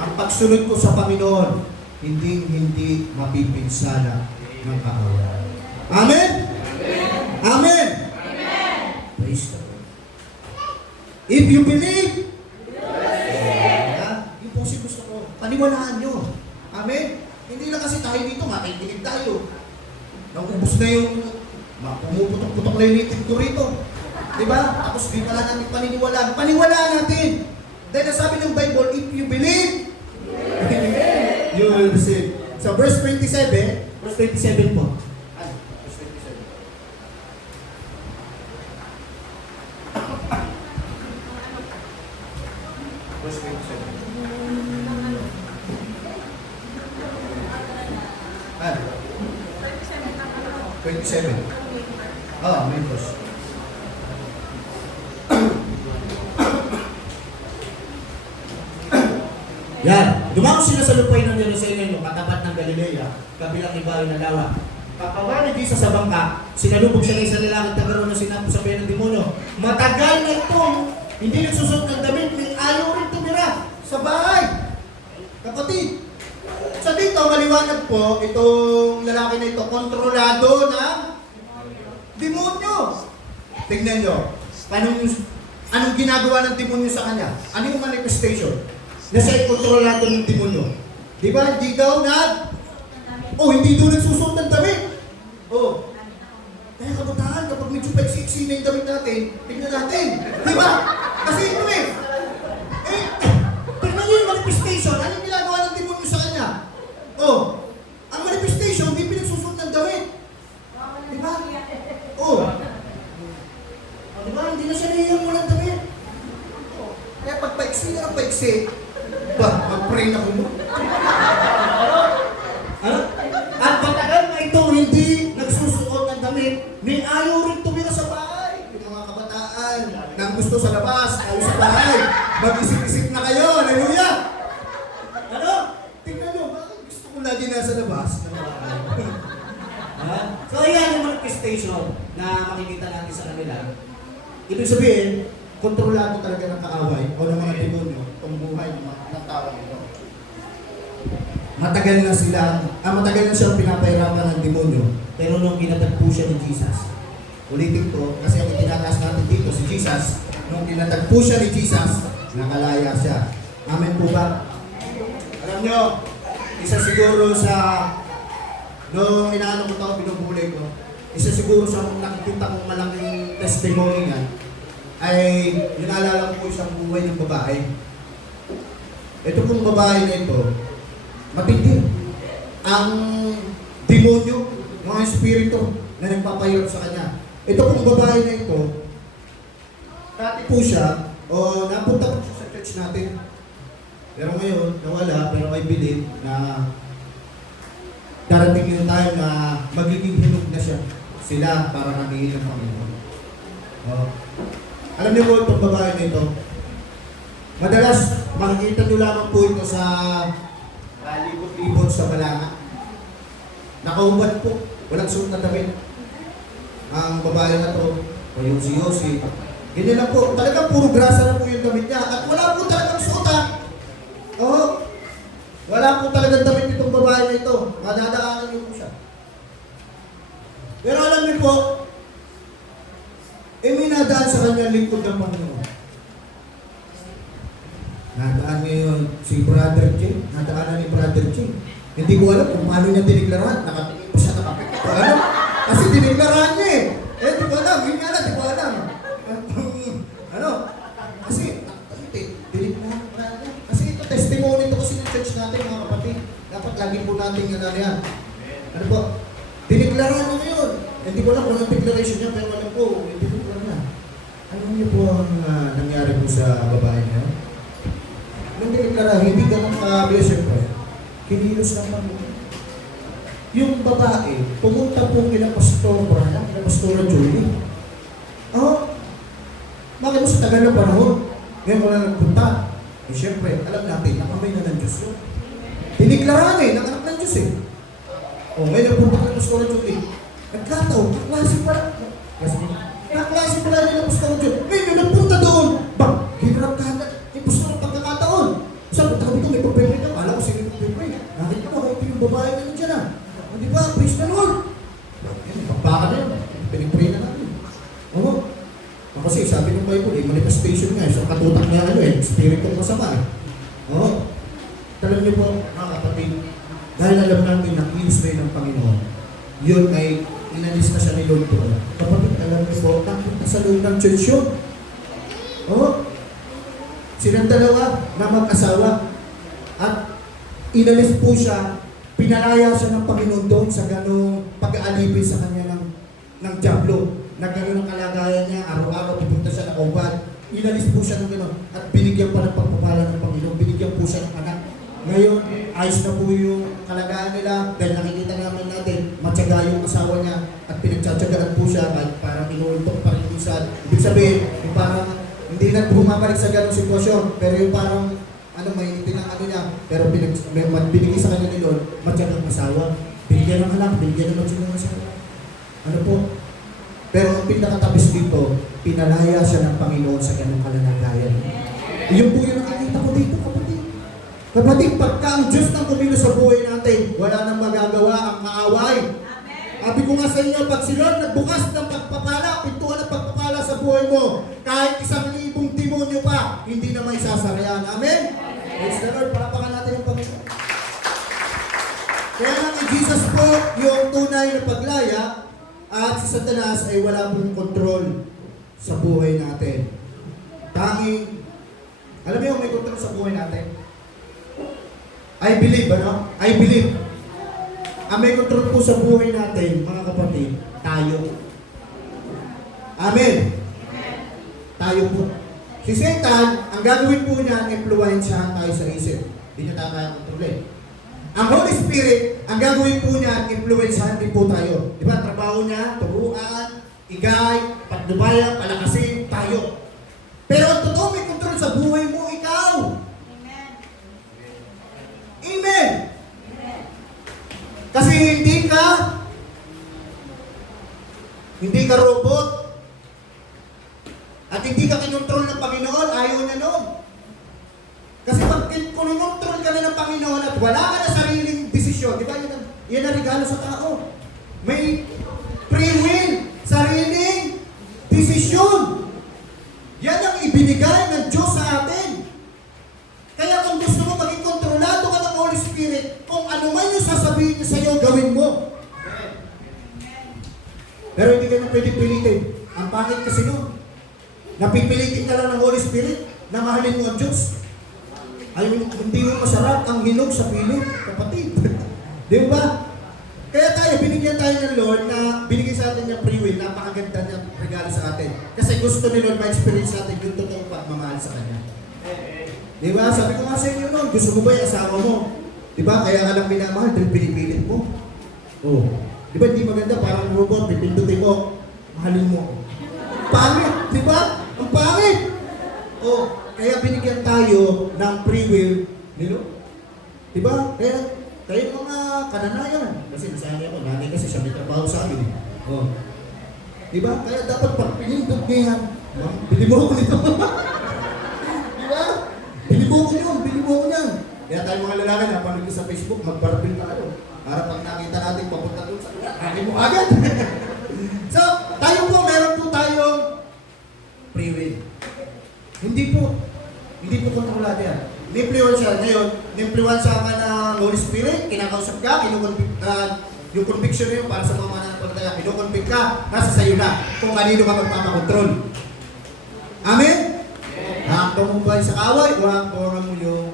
Ang pagsunod ko sa Panginoon, hindi mapipinsala ng kaaway. Amen? Amen? Praise the Lord. If you believe, yun po si gusto ko. Paniwalaan nyo. Amen? Hindi lang kasi tayo dito, makikinig tayo. Naubos na yung pumuputok-putok na yung native ko rito. Diba? Tapos di pala natin paniniwalaan. Paniwalaan natin. Dahil nasabi ng Bible, if you believe, you will receive. So verse 27 po. Ano? Verse 27. Verse 27. Ano? 27. May verse. Yan. Dumako sila sa lupay ng Jerusalem, katapat ng Galilea, kabilang ibayo ng lawa. Pagkawa ni Jesus sa bangka, sinalubog siya ng isang lalaki at nagkaroon ng sinapo sa bayan ng demonyo. Matagal na ito, hindi nagsusot ng damit, may ayaw rin tumira sa bahay. Kapatid, sa dito, maliwanag po, itong lalaki na ito, kontrolado ng demonyo. Tingnan nyo, anong ginagawa ng demonyo sa kanya? Ano yung manifestation? Nasa kontrolado ng demonyo. Di ba? Hindi daw hindi daw nagsusuot ng damit. Kaya kabataan, kapag medyo pagsiksi na yung damit natin, tignan natin. Di ba? Kasi ito tignan nyo yung manifestation. Ano yung ginagawa ng demonyo sa kanya? Ang manifestation, hindi pinagsusuot ng damit. Di ba? Di ba? Hindi na siya nahihiyang walang damit. Kaya pag paiksi na ang paiksi, mag-pray na ko mo. At matagal na ito hindi nagsusuot ng damit, may ayaw rin tumira sa bahay. Yung mga kabataan na gusto sa labas, ayaw sa bahay. Mag-isip-isip na kayo. Hallelujah! Tingnan nyo, bakit gusto ko lagi nasa labas? So ayan yung manifestation na makikita natin sa kanila. Ibig sabihin, kontrolado talaga ng kaaway o ng mga demonyo itong buhay ng tao nito. Matagal na siyang pinapahirapan ng demonyo, pero nung ginatagpo siya ni Jesus, ulitin ko, kasi ang itinataas natin dito si Jesus, nung ginatagpo siya ni Jesus, nakalaya siya. Amen po ba? Alam nyo, isa siguro sa, nung inaano ko ito, binubulay ko, isa siguro sa nakikita kong malaking testimony nga, ay naalala ko isang buhay ng babae. Ito pong babae na ito, matindi. Ang demonyo, mga espiritu na nagpapahirap sa kanya. Ito pong babae na ito, dati po siya, napunta po siya sa church natin. Pero ngayon, nawala, pero I believe na darating yung time na magiging hinog na sila para nangingin ng Panginoon. Alam niyo po itong babae na ito, Madalas, makikita nyo lamang po ito sa libot-libot sa balanga. Nakaubad po, walang suot na damit. Ang babae na to, o yung si Yossi, ganyan lang po, talagang puro grasa na po yung damit niya. At wala po talagang suot ha. Oo. Wala po talagang damit itong babae na ito. Madadaanan niyo po siya. Pero alam niyo po, may nadaan sa kanyang lingkod ng Panginoon. Nadaan ngayon si Brother Jay. Nadaanan ni Brother Jay. Hindi ko alam kung paano niya diniklarahan. Nakatingin pa siya nakapikit. Ano? Kasi diniklarahan niya eh. Di ko alam. Yun nga lang, di ko alam. Ano? Kasi, diniklarahan niya. Kasi ito, testimony ito kasi ng church natin mga kapatid. Dapat lagi po natin yan yan. Ano po? Diniklarahan niya ngayon. Hindi ko alam kung anong declaration niya, pero alam ko, diniklarahan niya. Alam niyo po ang nangyari po sa babae niya? Nung diniklara, hindi ganun ka-bishop po. Kinilos ng Panginoon. Yung babae, pumunta po kila Pastor Brian, kila Pastora Julie. Bakit mo sa tagal ng panahon? Ngayon wala nagpunta. Siyempre, alam natin, nakamay na ng Diyos yun. Diniklara nakanak ng Diyos ngayon nagpunta kila Pastora Julie. Nagkataon, kaklase pala. Kaklase pala nila Pastora Julie. Ngayon yung nagpunta doon, hinarap ka agad. Pastor, pagkakataon. Sabi, tabi ko, may problema ka. Alam ko sino yung problema. Nakita ko, ito yung babae na nandiyan na. Di ba? Praise the Lord. Baka na yun. Pinipray na natin. Kasi sabi ng Bible, manifestation nga. So, katutak niya spirit ng masama Talam niyo po, mga kapatid, dahil alam natin na kinis rin ng Panginoon, yun ay inalis na siya ni Lord po. Kapatid, alam niyo po, takot na sa loob ng church yun. Silang dalawa na mag-asawa at inalis po siya, pinalaya siya ng Panginoon doon sa ganong pag-aalipin sa kanya ng diablo. Na gano'n ang kalagayan niya, araw-araw pupunta siya na kaubad. Inalis po siya ng gano'n at binigyan pa ng pagpapala ng Panginoon, binigyan po siya ng anak. Ngayon, ayos na po yung kalagayan nila dahil nakikita naman natin, matyaga yung asawa niya at pinagtsatsagaan po siya at parang inuultok pa rin minsan. Ibig sabihin, yung parang hindi na bumabalik sa ganong sitwasyon, pero yung parang may itinang niya, pero binigay sa kanya ni Lord, matyagang asawa. Binigyan ng anak, binigyan ng matyagang asawa. Ano po? Pero ang pinakatabis dito, pinalaya siya ng Panginoon sa ganong kalagayan. Yung po yung nakikita ko dito, kapatid. Kapatid, pagka ang Diyos nang kumilos sa buhay natin, wala nang magagawa ang kaaway. Sabi ko nga sa inyo, pag si Lord nagbukas ng pagpapala, pintuan ng pagpapala sa buhay mo, kahit 1,000 demonyo pa, hindi na may sasarayan. Amen? Praise the Lord, palapakan natin ang Panginoon. Kaya nga Jesus po, yung tunay na paglaya, at si Satanas ay wala pong kontrol sa buhay natin. Tanging, alam mo yung may kontrol sa buhay natin? I believe, I believe. Ang may kontrol po sa buhay natin, mga kapatid, tayo. Amen. Tayo po. Si Satan, ang gagawin po niya, influensyahan tayo sa isip. Hindi niya tayo kontrolin. Ang Holy Spirit, ang gagawin po niya, influensyahan din po tayo. Di ba? Trabaho niya, turuan, igay, patnubayan, palakasin, tayo. Pero ang totoo, may kontrol sa buhay mo, ikaw. Amen. Amen. Kasi hindi ka robot, at hindi ka kinontrol ng Panginoon, ayaw niya noon. Kasi pag kinontrol ka na ng Panginoon at wala ka na sariling desisyon, di ba yan ang regalo sa tao. May free will, sariling desisyon. Yan ang ibinigay ng Diyos sa atin. Kaya kung gusto mo maging kontrolado ka ng Holy Spirit, kung ano man yung sasabihin niya sa iyo, gawin mo. Pero hindi ka na pwede pilitin. Ang pangit kasi nun, napipilitin ka lang ng Holy Spirit na mahalin mo ang Diyos. Ay, hindi mo masarap ang hinog sa pilit, kapatid. Di ba? Kaya tayo, binigyan tayo ng Lord na binigay sa atin yung free will, napakaganda niyang regalo sa atin. Kasi gusto ni Lord ma-experience sa atin yung totoong pagmamahal sa Kanya. Di ba? Sabi ko nga sa inyo noon, gusto mo ba yung asawa mo? Di ba? Kaya ka lang minamahal, dahil pinipilit mo. Oh. Di ba hindi maganda? Parang robot, pipindutin mo, mahalin mo. Pangit, di ba? Ang pangit. Kaya binigyan tayo ng free will ni Lord. Diba? Kaya tayo mga kananayan. Kasi nasabi ako, nanay kasi siya may trabaho sa akin. Diba? Kaya dapat pag pinindot niya yan, bili mo ko nito. Diba? Bili mo ko yan. Kaya tayo mga lalaki, napanood ko sa Facebook, mag-barbell tayo. Para pag nakita natin, papunta doon sa akin mo agad. So, tayo po, meron po tayong free will. Hindi po kontrolado yan. Influensya ngayon, influensya ka ng Holy Spirit, kinakausap ka, yung conviction na yun para sa mga mananampalataya, kinukonvict ka, nasa sayo na kung kanino ka magpapakontrol. Amen? Hakto mo ba sa kaway, o hakto mo yung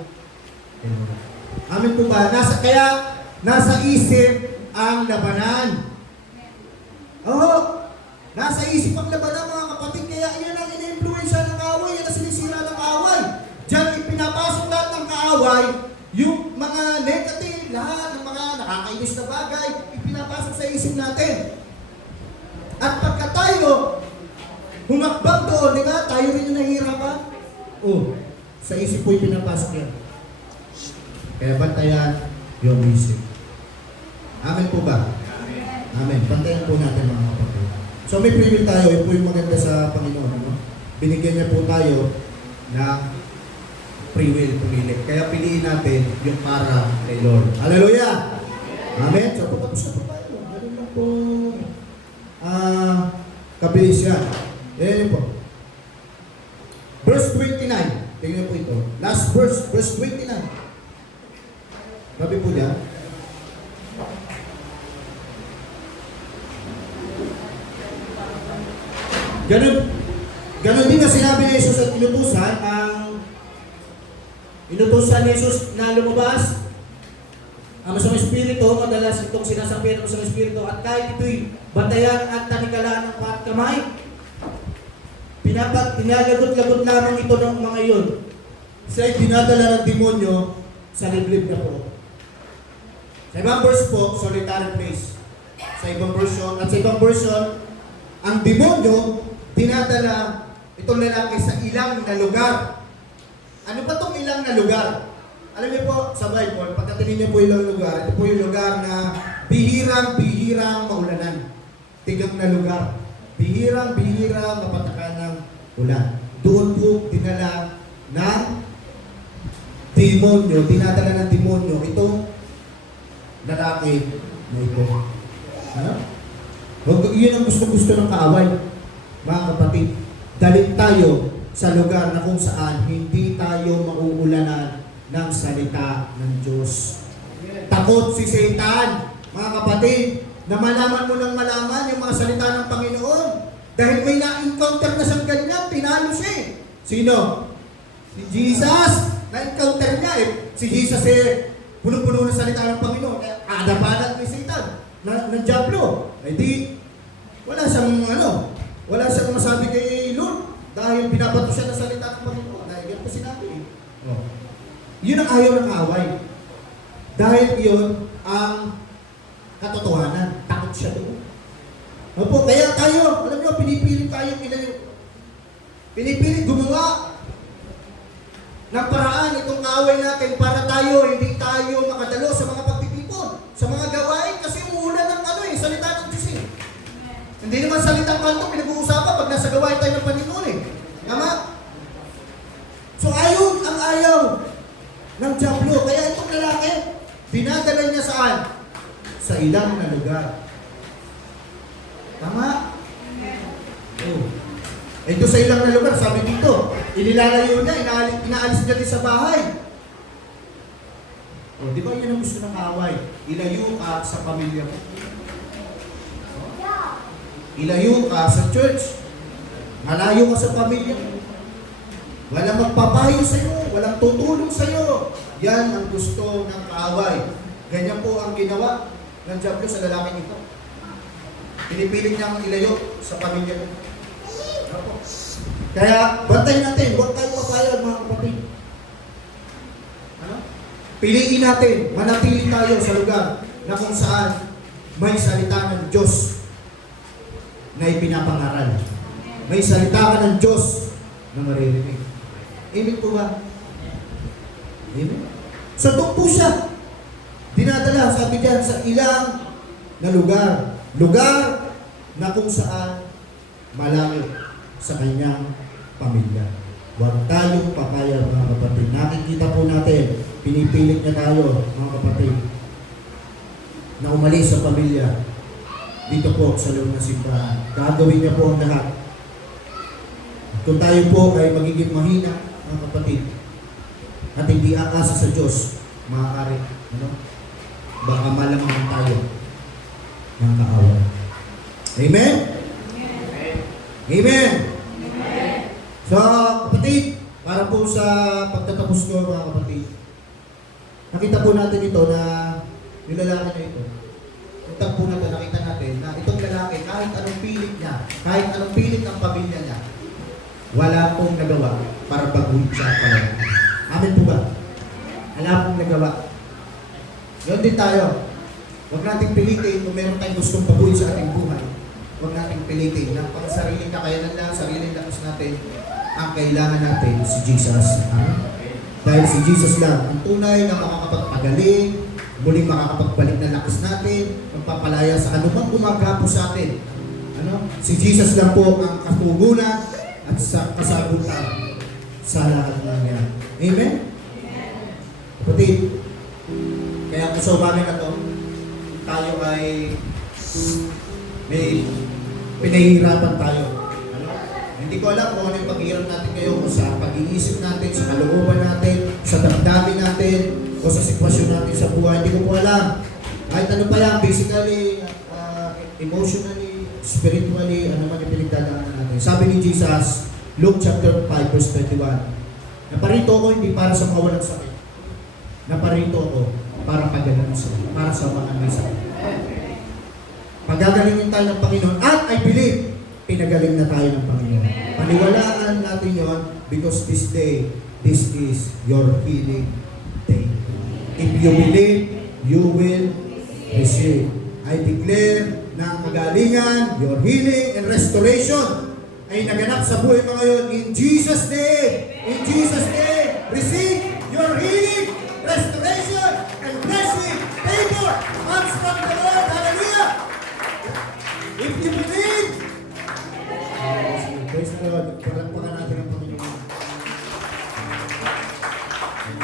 Amen po ba? Kaya, nasa isip ang labanan. Nasa isip ang labanan mga kapatid, kaya yan ang ina-influensya ng away, yan ang sinisira ng away. Diyan ipinapasok lahat ng kaaway, yung mga negative, lahat ng mga nakakainis na bagay, ipinapasok sa isip natin. At pagka tayo humakbang doon, di ba? Tayo rin yung nahihirapan. Sa isip po ipinapasok yan. Kaya bantayan yung isip. Amen po ba? Amen. Bantayan po natin mga kapatid. So may free will tayo, yun po yung maganda sa Panginoon. Ano? Binigyan niya po tayo ng free will, pumili. Kaya piliin natin yung para kay Lord. Hallelujah! Amen? So tapos na po tayo. Ganun lang po kabilis yan. Yan po. Verse 29. Tingnan po ito. Last verse, verse 29. Sabi po niya, Ganon din na sinabi ni Jesus at inutusan ni Jesus na lumabas ang masamang espiritu, madalas itong sinasabihan ng masamang espiritu, at kahit ito'y bantayan at tanikalaan ng paat kamay, pinalagot-lagot lamang ito ng mga iyon. Siya'y dinadala ng demonyo sa liblib na po. Sa ibang verse po, solitary place. Sa ibang version, at sa ibang version, ang demonyo dinadala itong lalaki sa ilang na lugar. Ano ba itong ilang na lugar? Alam niyo po, sa Bible, pagkatingin niyo po ilang lugar, ito po yung lugar na bihirang maulanan. Tigang na lugar. Bihirang mapatakan ng ulan. Doon po dinala ng demonyo, dinadala ng demonyo itong lalaki na ito. Yun ang gusto-gusto ng kaaway. Mga kapatid, dalit tayo sa lugar na kung saan hindi tayo mauulanan ng salita ng Diyos. Takot si Satan, mga kapatid, na malaman mo ng malaman yung mga salita ng Panginoon. Dahil may na-encounter na siyang ganyan, pinalo siya. Sino? Si Jesus. Na-encounter niya Si Jesus punong-puno ng salita ng Panginoon. Adapanan ni Satan ng Diablo. Di, wala siyang masabi kay Lord dahil binabato siya ng salita ng Panginoon. Dahil yan po sinabi. Yun ang ayaw ng away. Dahil yun ang katotohanan. Takot siya doon. Kaya tayo, alam nyo, pinipilit tayo pinipilit gumawa ng paraan itong kaaway natin para hindi tayo makadalo sa mga pagtitipon, sa mga gawain, kasi umuulan ng salita ng Diyos. Hindi naman salitang kanto pinag-uusapan pag nasa gawain tayo ng Panginoon. Tama? So ang ayaw ng Diablo. Kaya itong lalaki, dinadala niya saan? Sa ilang na lugar. Tama? Ito sa ilang na lugar, sabi dito, inilalayo niya, inaalis niya din sa bahay. Di ba yun ang gusto ng kaaway? Ilayo ka sa pamilya mo. Ilayo ka sa church. Malayo ka sa pamilya mo. Walang magpapayo sa'yo, walang tutulong sa'yo. Yan ang gusto ng kaaway. Ganyan po ang ginawa ng Diablo sa lalaking ito. Pinipilit niyang ilayo sa pamilya mo. Kaya, bantayin natin, huwag tayo papayag mga kapatid. Piliin natin, manatili tayo sa lugar na kung saan may salita ng Diyos na ipinapangaral. May salita ka ng Diyos na maririnig. Amen po ba? Amen. So doon po siya dinadala, sabi diyan, sa ilang na lugar. Lugar na kung saan malayo sa kanyang pamilya. Huwag tayong papayag, mga kapatid. Nakikita po natin, pinipilit niya tayo, mga kapatid, na umalis sa pamilya dito po sa loob ng simbahan. Gagawin niya po ang lahat. Kung tayo po ay magiging mahina, mga kapatid, at hindi aasa sa Diyos, maaari, baka malamang tayo ng kaawa. Amen? Amen? So, kapatid, para po sa pagtatapos ko, mga kapatid, nakita po natin ito na yung lalaki na ito. Yung tagpo na ito, nakita natin na itong lalaki, kahit anong pilit niya, kahit anong pilit ng pamilya niya, wala pong nagawa para baguhin siya pala. Amen po ba? Wala pong nagawa. Yun din tayo. Huwag nating pilitin kung meron tayong gustong baguhin sa ating buhay. Huwag nating pilitin na pang sariling kakayanan lang, sariling lakas natin. Ang kailangan natin si Jesus. Amen? Dahil si Jesus lang ang tunay na makakapagpagaling, muling makakapagbalik na lakas natin, magpapalaya sa anumang gumagapo sa atin. Si Jesus lang po ang katugunan at sa kasagutan sa lahat ng yan. Amen? Kapatid, kaya kung sa umaga na to, tayo ay may pinahihirapan tayo. Hindi ko alam kung ano yung paghihirap natin ngayon, o sa pag-iisip natin, sa kalooban natin, sa damdamin natin, o sa sitwasyon natin sa buhay. Hindi ko po alam. Kahit ano pa yan, physically, emotionally, spiritually, ano man yung pinagdadaanan natin. Sabi ni Jesus, Luke chapter 5 verse 31, naparito ako hindi para sa mga walang sakit. Naparito ako para pagaling sila, para sa mga may sakit. Pagagalingin tayo ng Panginoon at I believe, pinagaling na tayo ng Panginoon. Paniwalaan natin yon because this day, this is your healing day. If you believe, you will receive. I declare na ang kagalingan, your healing and restoration ay naganap sa buhay mo ngayon in Jesus' name. In Jesus' name, receive your healing, restoration, and blessing, favor, comes from the Lord. Hallelujah! If you believe,